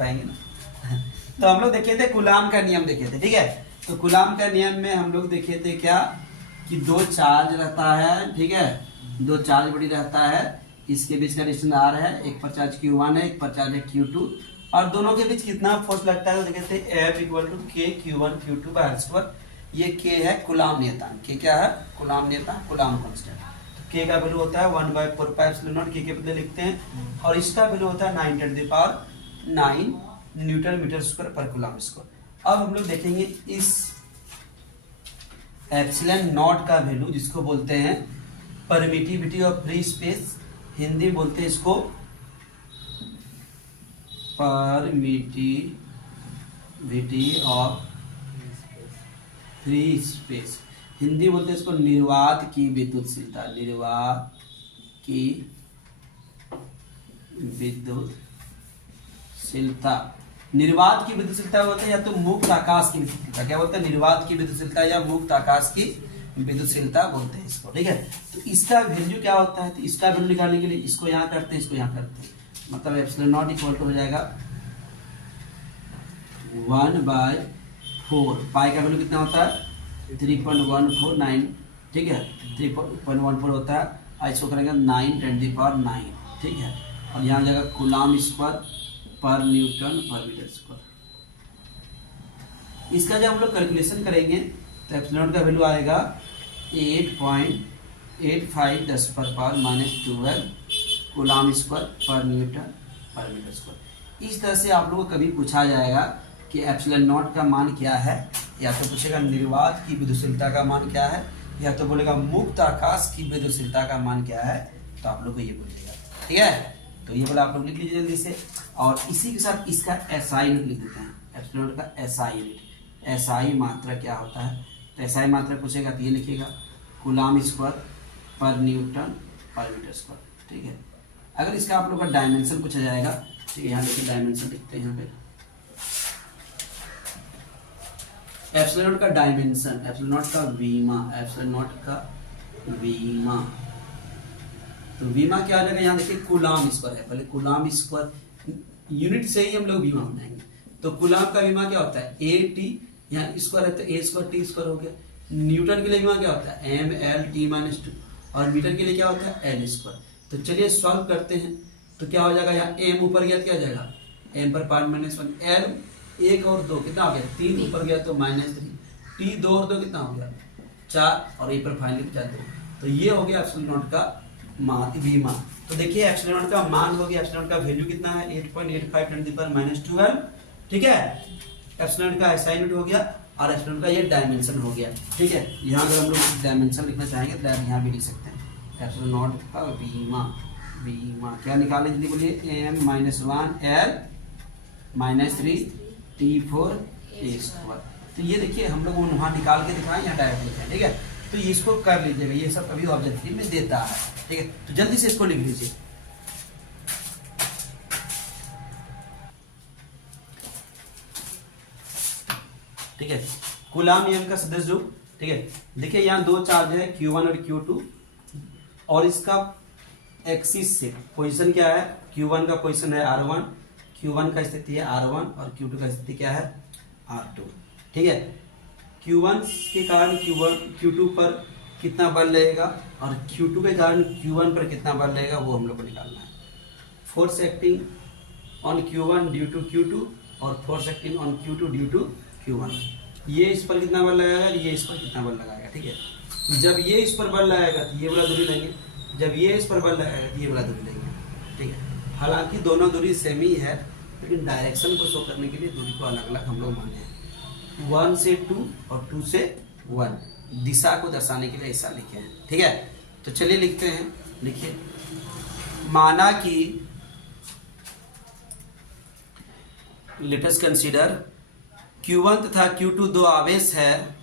पाएंगे ना। तो हम लोग देखे थे कूलाम का नियम देखे थे, ठीक है। तो कूलाम का नियम में हम लोग देखे थे क्या कि दो चार्ज रहता है, ठीक है, दो चार्ज बड़ी रहता है, इसके बीच का डिस्टेंस r है, एक पर चार्ज q1 है, एक पर चार्ज है q2, और दोनों के बीच कितना फोर्स लगता है तो देखे थे F equal to k q1 q2 by r²। ये k है कूलाम नियतांक, k क्या है कूलाम नियतांक, कूलाम कांस्टेंट। तो k का वैल्यू होता है 1/4πε0, k के बदले लिखते हैं, और इसका वैल्यू होता है 9 न्यूटन मीटर स्क्वायर पर कूलाम स्क्वायर। अब हम लोग देखेंगे इस एप्सिलॉन नॉट का वैल्यू, जिसको बोलते हैं permittivity of free space, Hindi बोलते हैं इसको permittivity of free space, Hindi बोलते हैं इसको निर्वात की विद्युतशीलता, निर्वात की विद्युतशीलता। निर्वात की विद्युतशीलता बोलते हैं या तो मुक्त आकाश की विद्युतशीलता, क्या बोलते हैं निर्वात की विद्युतशीलता या मुक्त आकाश की विद्युतशीलता बोलते हैं इसको, ठीक है। तो इसका वैल्यू क्या होता है, तो इसका वैल्यू निकालने के लिए इसको यहाँ करते हैं, इसको यहाँ करते हैं, मतलब एप्सिलॉन नॉट इक्वल टू हो जाएगा 1/4, पाई का वैल्यू कितना होता है 3.149, ठीक है, 3.14 होता है, और इसको करेंगे 9 ठीक है, और यहाँ जाएगा कूलाम स्क्वायर पर न्यूटन पर मीटर स्क्वायर। इसका जब हम लोग कैलकुलेशन करेंगे तो एप्सिलॉन का वैल्यू आएगा 8.85 10 पर पावर -12 कूलाम स्क्वायर पर न्यूटन पर मीटर स्क्वायर। इस तरह से आप लोगों को कभी पूछा जाएगा कि एप्सिलॉन नॉट का मान क्या है, या तो पूछेगा निर्वात की विद्युतशीलता का मान क्या है, या तो बोलेगा मुक्त आकाश की विद्युतशीलता का मान क्या है, तो आप लोग को ये बोलिएगा, ठीक है। तो ये बोला आप लोग लिख लीजिए जल्दी से, और इसी के साथ इसका SI यूनिट लिख देते हैं, एप्सिलॉन नॉट का SI यूनिट, SI मात्रा क्या होता है, तो SI मात्रा पूछेगा तो ये लिखिएगा कूलाम स्क्वायर पर न्यूटन पर मीटर स्क्वायर, ठीक है। अगर इसका आप लोग का डायमेंशन पूछा जाएगा, ठीक है, यहाँ देखिए डायमेंशन लिखते हैं यहाँ पे, एप्सिलॉन नॉट का डायमेंशन, एप्सिलॉन नॉट का वीमा, एप्सिलॉन नॉट का वीमा, तो वीमा क्या आ जाएगा, यहाँ देखिए कूलाम स्क्वायर है, पहले कूलाम स्क्वायर यूनिट से ही हम लोग वीमा बनाएंगे। तो कूलाम का वीमा क्या होता है AT, यहाँ स्क्वायर है तो A स्क्वायर T स्क्वायर हो गया। न्यूटन के लिए वीमा क्या होता है mL/T-2, और मीटर के लिए क्या होता है L स्क्वायर। तो चलिए सॉल्व करते हैं, तो क्या हो जाएगा, यहाँ m ऊपर गया तो क्या हो जाएगा m पर पावर -1, L 1 और 2 कितना हो गया 3, ऊपर गया तो -3, T 2 और 2 कितना हो गया 4, और A पर फाइनली बचा 2। तो ये हो गया एप्सिलॉन नॉट का मान, वीमा। तो देखिए एप्सिलॉन नॉट का मान हो गया, एप्सिलॉन नॉट का वैल्यू कितना है 8.85 × 10⁻², ठीक है। एप्सिलॉन का SI यूनिट हो गया, और एप्सिलॉन का ये डायमेंशन हो गया, ठीक है। यहाँ अगर हम लोग डायमेंशन लिखना चाहेंगे तो यहाँ भी लिख सकते हैं, एप्सिलॉन नॉट का वीमा, वीमा क्या निकालने जल्दी बोलिए, m-1L-3 T4 A स्क्वायर। तो ये देखिए हम लोग वहाँ निकाल के दिखाएं, यहाँ डायरेक्ट लिखें, ठीक है। तो इसको कर लीजिएगा, ये सब कभी ऑब्जेक्टिव में देता है, ठीक है। तो जल्दी से इसको लिख लीजिए, ठीक है। कूलाम नियम का सदस्य रूप, ठीक है। देखिए यहाँ दो चार्ज है Q1 और Q2, और इसका एक्सिस से पोजीशन क्या है, Q1 का पोजीशन है R1, Q1 का स्थिति है R1, और Q2 का स्थिति क्या है R2, ठीक है। Q1 के कारण Q2 पर कितना बल लगेगा, और Q2 के कारण Q1 पर कितना बल लगेगा, वो हम लोग को निकालना है। Force acting on Q1 due to Q2, और force acting on Q2 due to Q1। ये इस पर कितना बल लगाएगा, ये इस पर कितना बल लगाएगा, ठीक है। जब ये इस पर बल लगाएगा तो ये वाला दूरी लेंगे, जब ये इस पर बल लगाएगा तो ये वाला दूरी लेंगे, ठीक है। हालांकि दोनों दूरी सेम ही है, लेकिन डायरेक्शन को शो करने के लिए दूरी को अलग अलग हम लोग माने हैं। 1 से 2 और 2 से 1 दिशा को दर्शाने के लिए ऐसा लिखे हैं, ठीक है। तो चलिए लिखते हैं, लिखिए, माना कि लेट अस कंसीडर Q1 तथा Q2 दो आवेश है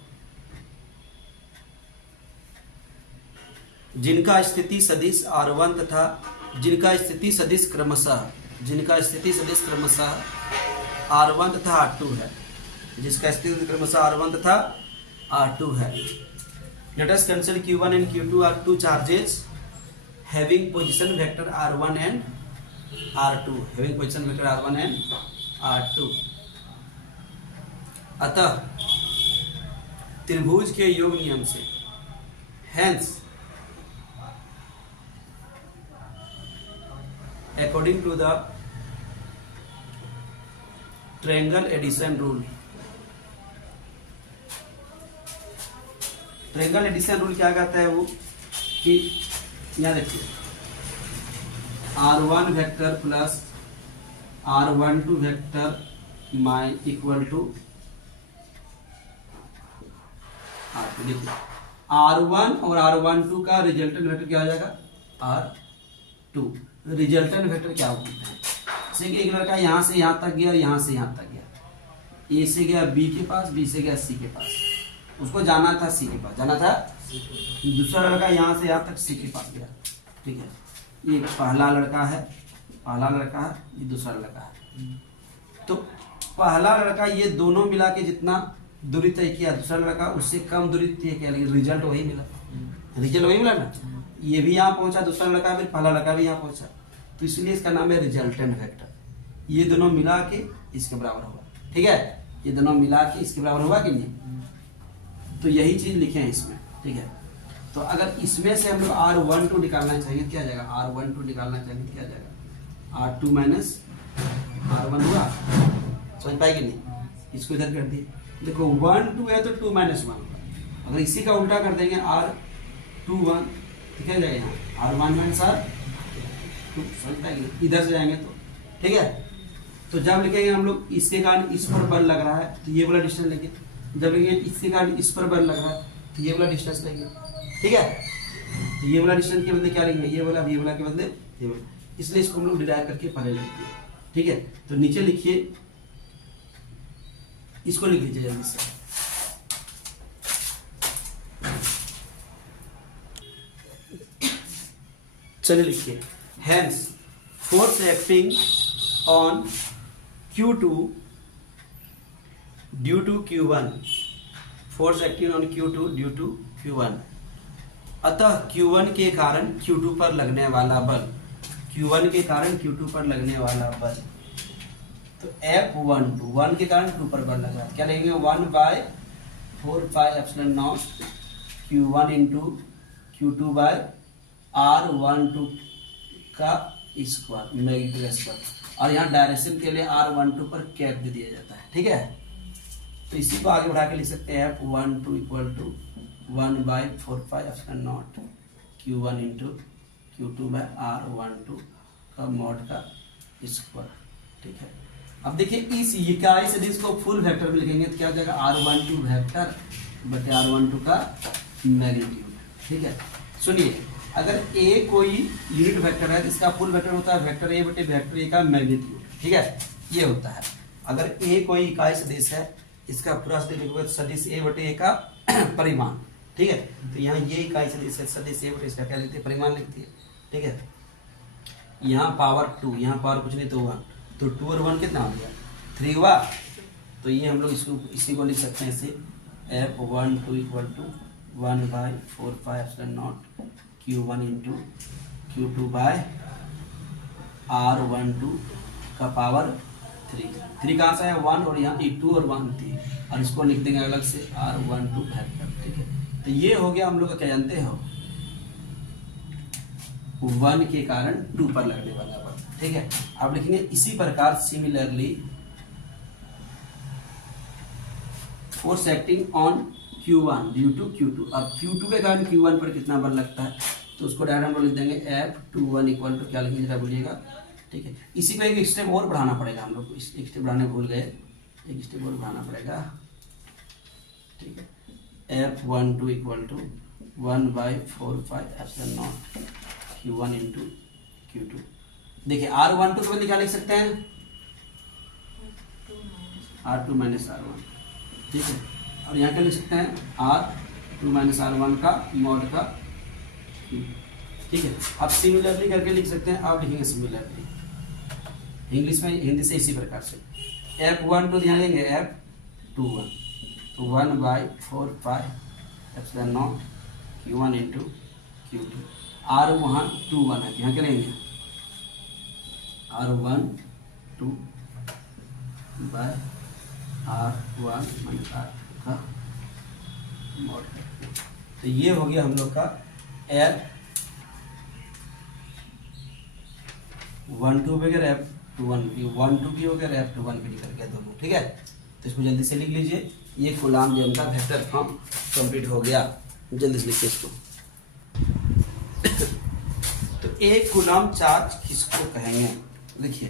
जिनका स्थिति सदिश R1 तथा जिनका स्थिति सदिश क्रमशः R1 तथा R2 है, जिसका स्थिति क्रमशः R1 तथा R2 है। Let us consider Q1 and Q2 are two charges having position vector R1 and R2, having position vector R1 and R2। अतः त्रिभुज के योग नियम से, hence according to the triangle addition rule, triangle addition rule क्या कहता है वो कि यहाँ देखिए R1 vector plus R12 vector my equal to R2। देखिए R1 और R12 का रिजल्टेंट वेक्टर क्या हो जाएगा, R2। रिजल्टेंट वेक्टर क्या होता है, जैसे कि एक लड़का यहाँ से यहाँ तक गया और यहाँ से यहाँ तक गया, ए से गया बी के पास, बी से गया सी के पास, उसको जाना था सी के पास, जाना था। दूसरा लड़का यहाँ से यहाँ तक सी के पास गया, ठीक है। ये पहला लड़का है, पहला लड़का है, ये दूसरा लड़का है। तो पहला लड़का ये दोनों मिला के जितना दूरी तय किया, दूसरा लड़का उससे कम दूरी तय किया, लेकिन रिजल्ट वही मिला, रिजल्ट वही मिला ना। ये भी यहाँ पहुंचा, दूसरा लड़का, फिर पहला लड़का भी यहाँ पहुंचा, तो इसलिए इसका नाम है रिजल्टेंट वेक्टर। ये दोनों मिला के इसके बराबर होगा, ठीक है। ये दोनों मिला के इसके बराबर होगा कि नहीं, तो यही चीज लिखे हैं इसमें, ठीक है। तो अगर इसमें से हम लोग R12 निकालना चाहिए क्या जाएगा, R12 निकालना चाहिए क्या जाएगा, R2 माइनस R1 हुआ, समझ पाएगी नहीं। इसको इधर कर दिए, देखो 1 2 है तो 2 माइनस 1, अगर इसी का उल्टा कर देंगे R2 1 तो क्या जाएगा यहाँ R1 माइनस R2, समझ पाएगी, इधर से जाएंगे तो, ठीक है। तो जब लिखेंगे हम लोग इसके कारण इस पर बल लग रहा है तो ये वाला डिस्टेंस लेंगे, जब लिखेंगे इसके कारण इस पर बल लग रहा है तो ये वाला डिस्टेंस लेंगे, ठीक है। तो ये वाला डिस्टेंस के बदले क्या लेंगे, ये वाला के बदले ये वाला, इसलिए इसको हम लोग डिराइव करके पहले लिखते हैं, ठीक है। तो नीचे लिखिए, इसको लिख लीजिए जल्दी से, चलिए लिखिए, hence force acting on Q2 due to Q1, force acting on Q2 due to Q1, अतः Q1 के कारण Q2 पर लगने वाला बल, Q1 के कारण Q2 पर लगने वाला बल, तो F12 1 के कारण 2 पर बल लगा, क्या लेंगे 1/4πε0 Q1 into Q2 bye R12 का स्क्वायर, मैग्नीट्यूड स्क्वायर, और यहाँ डायरेक्शन के लिए R12 पर कैप दे दिया जाता है, ठीक है। तो इसी को आगे बढ़ा के लिख सकते हैं F12 equal to 1/4πε0 Q1 into Q2 bye R12 का मॉड का स्क्वायर, ठीक है। अब देखिए इस इकाई सदिश को फुल वेक्टर में लिखेंगे तो क्या हो जाएगा R12 वेक्टर बटे R12 का मैग्नीट्यूड, ठीक है। सुनिए, अगर A कोई यूनिट वेक्टर है तो इसका फुल वेक्टर होता है वेक्टर A बटे वेक्टर A का मैग्नीट्यूड, ठीक है, ये होता है। अगर A कोई इकाई सदिश है, इसका पूरा सदिश A बटे A का परिमाण, ठीक है। तो यहाँ ये इकाई सदिश है, सदिश A बटे इसका क्या लिखते हैं, परिमाण लिखती है, ठीक है। यहाँ पावर 2, यहाँ पावर कुछ नहीं तो 1, तो 2 और 1 कितना हो गया 3 हुआ। तो ये हम लोग इसको इसी को लिख सकते हैं ऐसे F12 equal to 1/4πε0 Q1 into Q2 bye R12 का पावर 3 कहाँ से है 1, और यहाँ 2 और 1 थी, और इसको लिख देंगे अलग से R12 वेक्टर, ठीक है। तो ये हो गया हम लोग क्या जानते हो 1 के कारण 2 पर लगने वाला बल, ठीक है। अब लिखेंगे इसी प्रकार similarly force acting on Q1 due to Q2, अब Q2 के कारण Q1 पर कितना बल लगता है तो उसको डायरेक्ट हम लोग लिख देंगे F21 इक्वल टू क्या लिखेंगे जरा बोलिएगा, ठीक है। इसी को एक स्टेप और बढ़ाना पड़ेगा, हम लोग एक स्टेप बढ़ाने भूल गए, एक स्टेप और बढ़ाना पड़ेगा, ठीक है। F12 equal to 1/4πε0 Q1 into Q2, देखिए R12 के बदले क्या लिख सकते हैं R2 माइनस R1, ठीक है। और यहाँ क्या लिख सकते हैं R2 माइनस R1 का मॉड का, ठीक है। अब सिमिलरली करके लिख सकते हैं, आप लिखेंगे सिमिलरली इंग्लिश में, हिंदी से इसी प्रकार से F12 ध्यान देंगे F21 तो 1/4πε0 Q1 इंटू Q2, R वहाँ 2 1 है, यहाँ क्या लेंगे R1 2 bye R1 minus R2 का मॉड। तो ये हो गया हम लोग का F12 वगैरह F21 1 2 की हो गया F21 भी निकल गया दोनों, ठीक है। तो इसको जल्दी से लिख लीजिए, ये कूलाम जो उनका वेक्टर फॉर्म कंप्लीट हो गया। जल्दी से लिखिए इसको। तो एक कूलाम चार्ज किसको कहेंगे, लिखिए।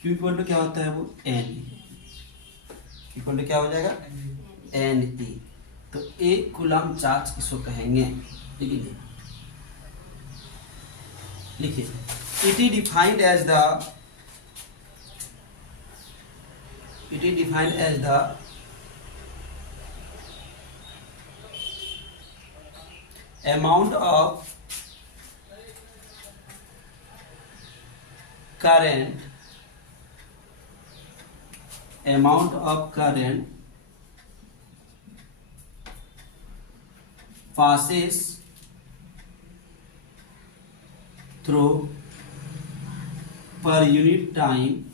Q इक्वल टू क्या होता है, वो N इक्वल टू क्या हो जाएगा, NE। तो एक कूलाम चार्ज किसको कहेंगे, लिखिए। लिखिए, it is defined as the amount of current passes through per unit time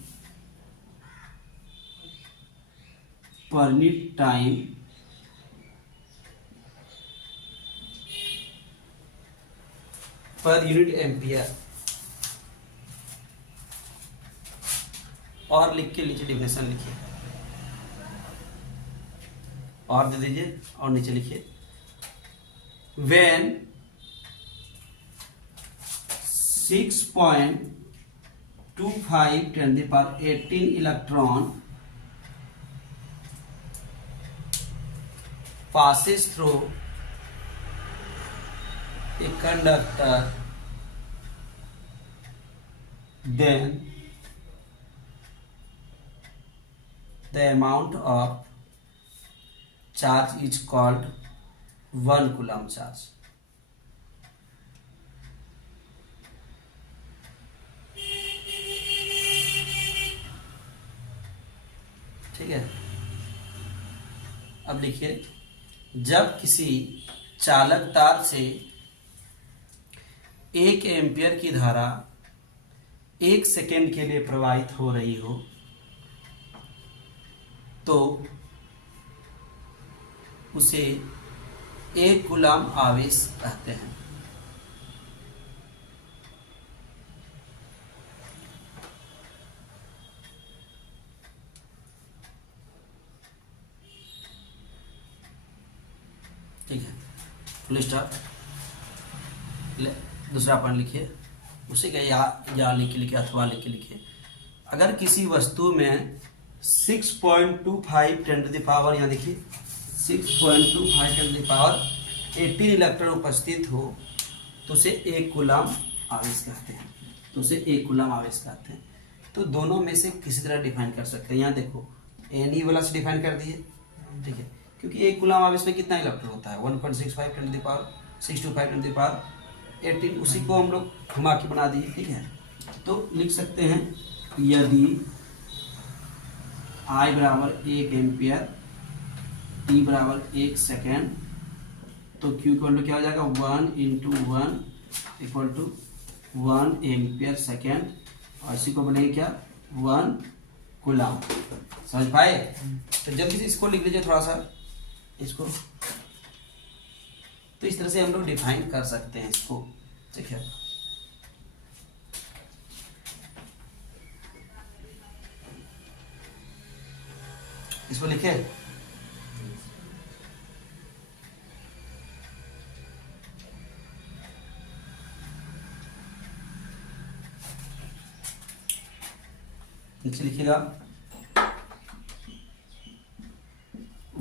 per unit ampere. और लिख के नीचे डिफिनेशन लिखिए, और दे दीजिए और नीचे लिखिए। When 6.25 × 10⁻18 electron passes through a conductor, then the amount of charge is called 1 coulomb charge। ठीक है। अब लिखिए, जब किसी चालक तार से 1 एम्पियर की धारा 1 सेकेंड के लिए प्रवाहित हो रही हो तो उसे 1 कूलाम आवेश कहते हैं। ठीक है, फुल स्टॉप। दूसरा पॉइंट लिखिए, उसे क्या या लिखिए अथवा लिखिए। अगर किसी वस्तु में 6.25 × 10⁻, यहाँ देखिए 6.25 × 10⁻18 इलेक्ट्रॉन उपस्थित हो तो उसे 1 कूलाम आवेश कहते हैं। तो दोनों में से किसी तरह डिफाइन कर सकते हैं। यहाँ देखो NE वाला से डिफाइन कर दिए, ठीक है, क्योंकि 1 कूलाम आवेश में कितना इलेक्ट्रॉन होता है, 1.65 × 10⁻625 × 10⁻18, उसी को हम लोग घुमा के बना दिए, ठीक है। तो लिख सकते हैं, यदि I बराबर 1 एम्पियर, T बराबर 1 सेकेंड, तो Q इक्वल टू क्या हो जाएगा, 1 × 1 इक्वल टू 1 एम्पियर सेकेंड, और इसी को बनेगा क्या, 1 कूलाम। समझ पाए? तो जल्दी से इसको लिख लीजिए थोड़ा सा, इसको। तो इस तरह से हम लोग डिफाइन कर सकते हैं इसको, ठीक है। इसको लिखे, नीचे लिखिएगा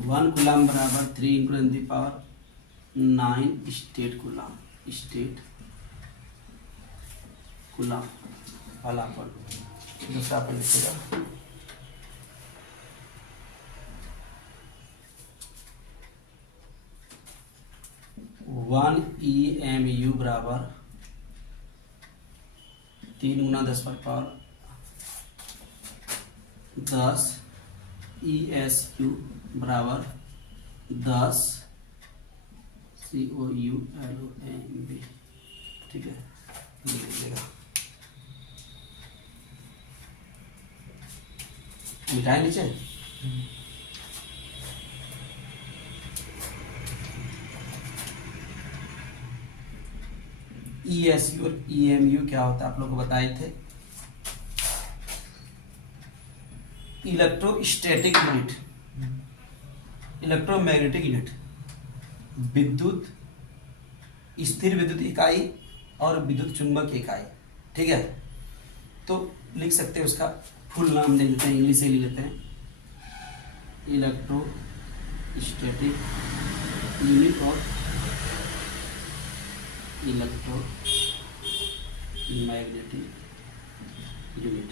1 कूलाम बराबर 3 × 10⁹ स्टेट कूलाम वाला पर। दूसरा पर लिखिएगा 1 EMU बराबर 3 × 10⁻10 ESU बराबर 10 COULOMB, ठीक है, ये लीजिएगा, मिटाए नीचे। ESU और EMU क्या होता है आप लोग को बताए थे। इलेक्ट्रोस्टैटिक यूनिट, इलेक्ट्रोमैग्नेटिक यूनिट, विद्युत, स्थिर विद्युत इकाई और विद्युत चुंबक इकाई, ठीक है। तो लिख सकते हैं, उसका फुल नाम ले लेते हैं, इंग्लिश से लिख लेते हैं, इलेक्ट्रोस्टैटिक यूनिट और इलेक्ट्रोमैग्नेटिक यूनिट।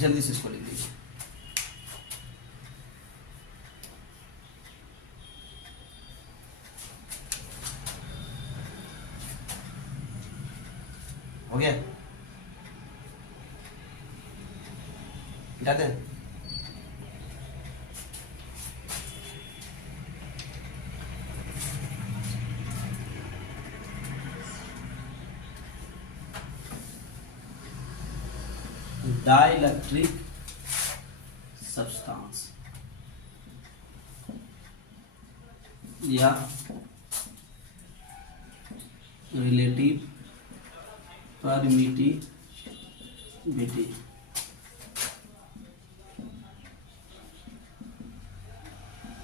जल्दी से इसको लिख लीजिए। हो गया, मिटाते हैं। डाइलेक्ट्रिक सब्सटेंस या रिलेटिव परमिटिविटी,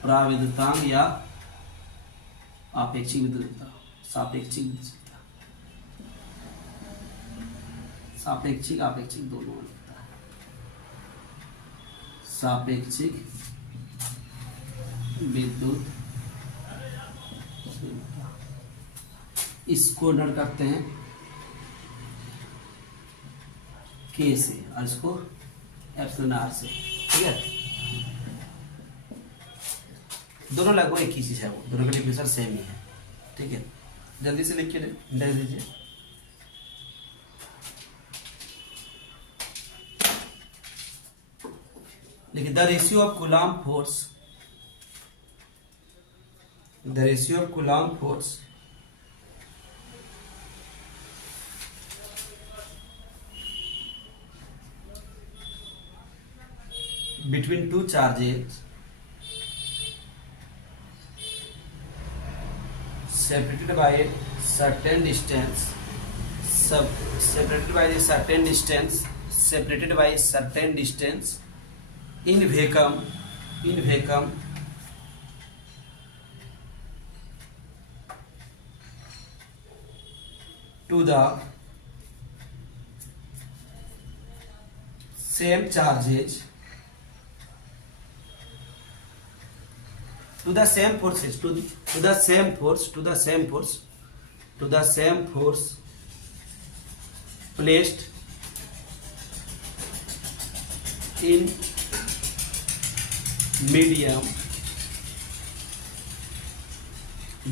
प्राविद्युतांक या आपेक्षिक विद्युतता, सापेक्षिक विद्युतता, सापेक्षिक आपेक्षिक दोनों होता है, सापेक्षिक विद्युत, इसको नोट करते हैं K से और इसको एप्सिलॉन R से, ठीक है। दोनों लगभग एक ही चीज है, वो दोनों का डिफिनेशन सेम ही है, ठीक है। जल्दी से लिख के दे दीजिए। देखिए, the ratio of Coulomb force, the ratio of Coulomb force between two charges separated by a certain distance, separated by a certain distance, separated by a certain distance in vacuum to the same charges, to the same forces, to the same force placed in medium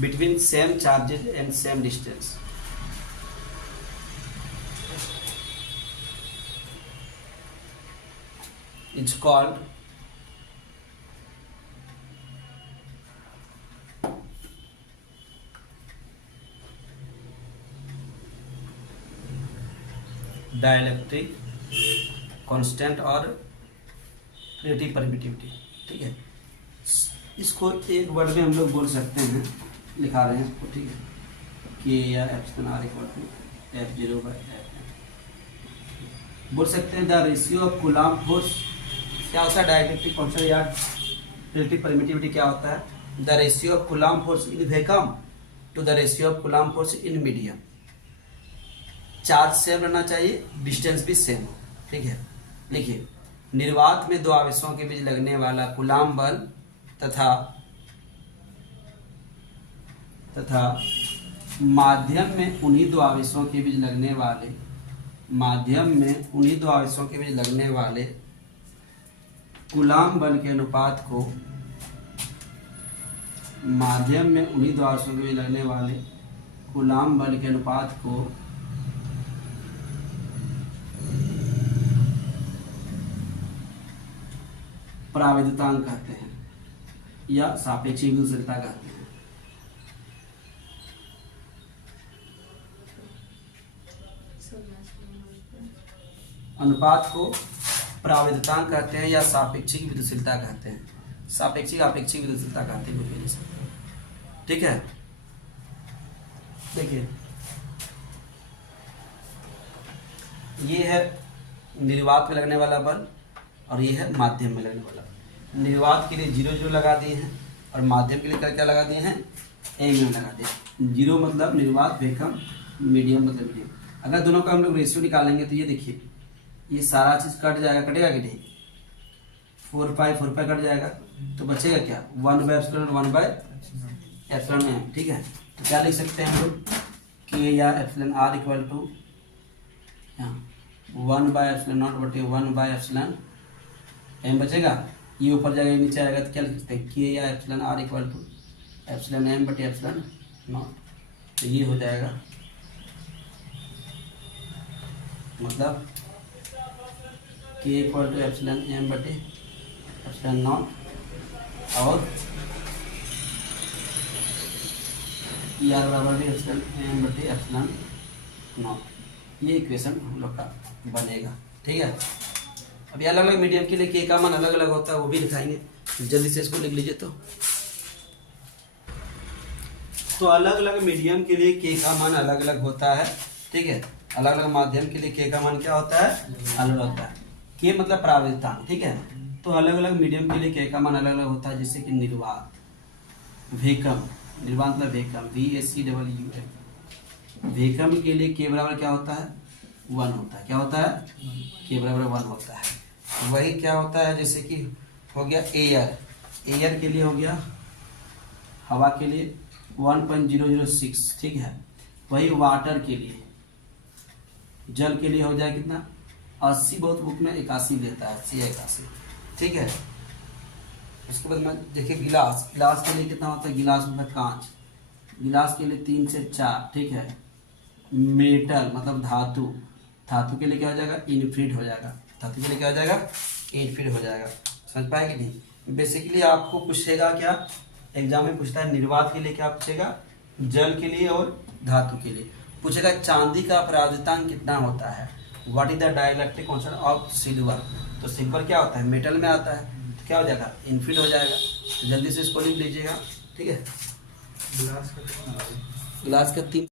between same charges and same distance. It's called dielectric constant और relative permittivity, ठीक है। इसको एक word में हम लोग बोल सकते हैं, लिखा रहे हैं इसको, ठीक है, कि या epsilon R equal to F0/F बोल सकते हैं। The ratio of Coulomb force क्या होता है, डाइलेक्ट्रिक कांस्टेंट या रिलेटिव परमिटिविटी क्या होता है, the ratio of Coulomb force in vacuum to the ratio of Coulomb force in medium. Charge same रहना चाहिए, डिस्टेंस भी सेम हो, ठीक है। लिखिए, निर्वात में दो आवेशों के बीच लगने वाला कूलम्ब बल तथा माध्यम में उन्हीं दो आवेशों के बीच लगने वाले कूलम्ब बल के अनुपात को, माध्यम में उन्हीं दो आवेशों के बीच लगने वाले कूलम्ब बल के अनुपात को प्राविद्युतांक कहते हैं। या सापेक्षिक विद्युशीलता कहते हैं। अनुपात को प्राविद्यतांक कहते हैं या सापेक्षिक विद्युशीलता कहते हैं, सापेक्षिक अपेक्षिक विद्युशीलता कहते हैं। ठीक है, देखिए ये है निर्वात में लगने वाला बल और ये है माध्यम में लगने वाला बल। निर्वात के लिए 0 0 लगा दिए हैं और माध्यम के लिए क्या लगा दिए हैं, एम लगा दिए। 0 मतलब निर्वात, वेकम, मीडियम मतलब मीडियम। अगर दोनों का हम लोग रेशियो निकालेंगे तो ये देखिए ये सारा चीज कट जाएगा, कटेगा कि नहीं, 4 पाई कट जाएगा तो बचेगा क्या, 1/ε 1/ε। ठीक है, तो क्या लिख सकते हैं हम लोग, के या एप्सिलॉन आर इक्वल टू 1/ε0 बटे 1/ε बचेगा। ये ऊपर जाएगा, नीचे आएगा तो क्या लिख सकते हैं, के या epsilon r equal to epsilon m बटे एप्सिलॉन0। तो ये हो जाएगा, मतलब के इक्वल टू एप्सिलॉन एम बटे एप्सिलॉन0 और ई आर बराबर भी एप्सिलॉन एम बटे एप्सिलॉन0। ये इक्वेशन हम लोग का बनेगा। ठीक है, अभी अलग अलग मीडियम के लिए के का मान अलग अलग होता है, वो भी दिखाएंगे, जल्दी से इसको लिख लीजिए। तो अलग अलग मीडियम के लिए के का मान अलग अलग होता है। ठीक है, अलग अलग माध्यम के लिए के का मान क्या होता है, अलग होता है। के मतलब प्राविद्यतांक। ठीक है, तो अलग अलग मीडियम के लिए के का मान अलग अलग होता है, जैसे कि निर्वात, वेकम, निर्वात मतलब वेकम, VACWM। वेकम के लिए के बराबर क्या होता है, 1 होता है। क्या होता है, के बराबर 1 होता है। वही क्या होता है, जैसे कि हो गया एयर, एयर के लिए हो गया, हवा के लिए 1.006। ठीक है, वही वाटर के लिए, जल के लिए हो जाए कितना, 80। बहुत बुक में 81 देता है, 80 या 81। ठीक है, उसके बाद में देखिए गिलास, गिलास के लिए कितना होता है, गिलास मतलब कांच, गिलास के लिए 3 से 4। ठीक है, मेटल मतलब धातु, धातु के लिए क्या हो जाएगा, इनफिनिट हो जाएगा, धातु के लिए क्या हो जाएगा, इनफिनिट हो जाएगा। समझ पाए कि नहीं। बेसिकली आपको पूछेगा क्या, एग्जाम में पूछता है निर्वात के लिए क्या पूछेगा, जल के लिए और धातु के लिए पूछेगा चांदी का प्राविद्यतांक कितना होता है, what is the dielectric constant of silver. तो सिल्वर क्या होता है, मेटल में आता है, तो क्या हो जाएगा, इनफिनिट हो जाएगा। तो जल्दी से इसको लिख लीजिएगा। ठीक है, गिलास का 3